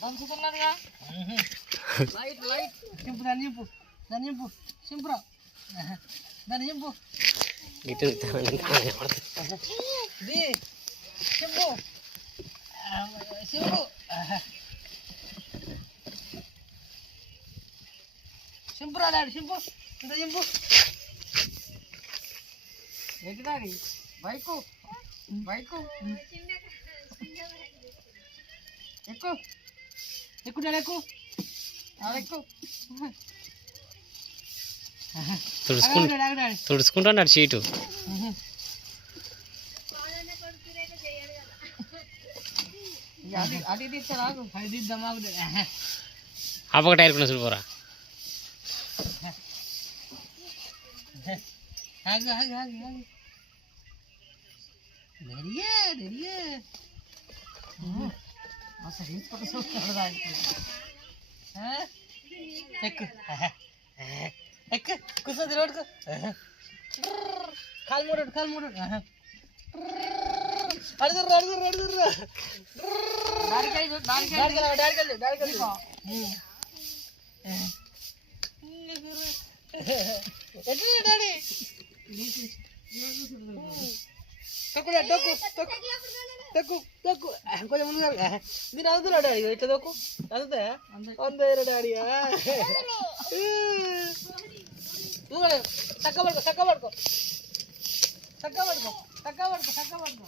దంచుకున్నాడుగా light light చింపు దాన్ని చింపు దాన్ని చింపు చింపురా దాన్ని చింపు ది చింపు చింపు చింపురా డాడీ చింపు ఇంత చింపు ఏంటి డాడీ బైకు బైకు ఎక్కు ఎక్కు డాడీ ఎక్కు ఎక్కు తుడుచుకుంటున్నాడు చీటు అది తీస్తాను అది తీద్దాం అప్పక టైర్ కూడా చూడిపోరా ఆగు ఆగు ఆగు ఆగు రెడీయే రెడీయే అసలు తీసుకుంటూ చూస్తున్నాడు ఎక్కు ఎక్కు కూర్చోది రోడ్కు కాలు మూడు అడుగుర్రు అడుగుర్రు అడుగుర్రు ఎట్లా డాడీ తొక్కు తొక్కు తొక్కు తొక్కు తొక్కు కొంచెం ముందు దీన్ని అందుతున్నా డాడీ ఇట్లా తొక్కు అందుతా అందేరా డాడీ చక్క పడుకో చక్క పడుకో చక్క పడుకో చక్క పడుకో చక్క పడుకో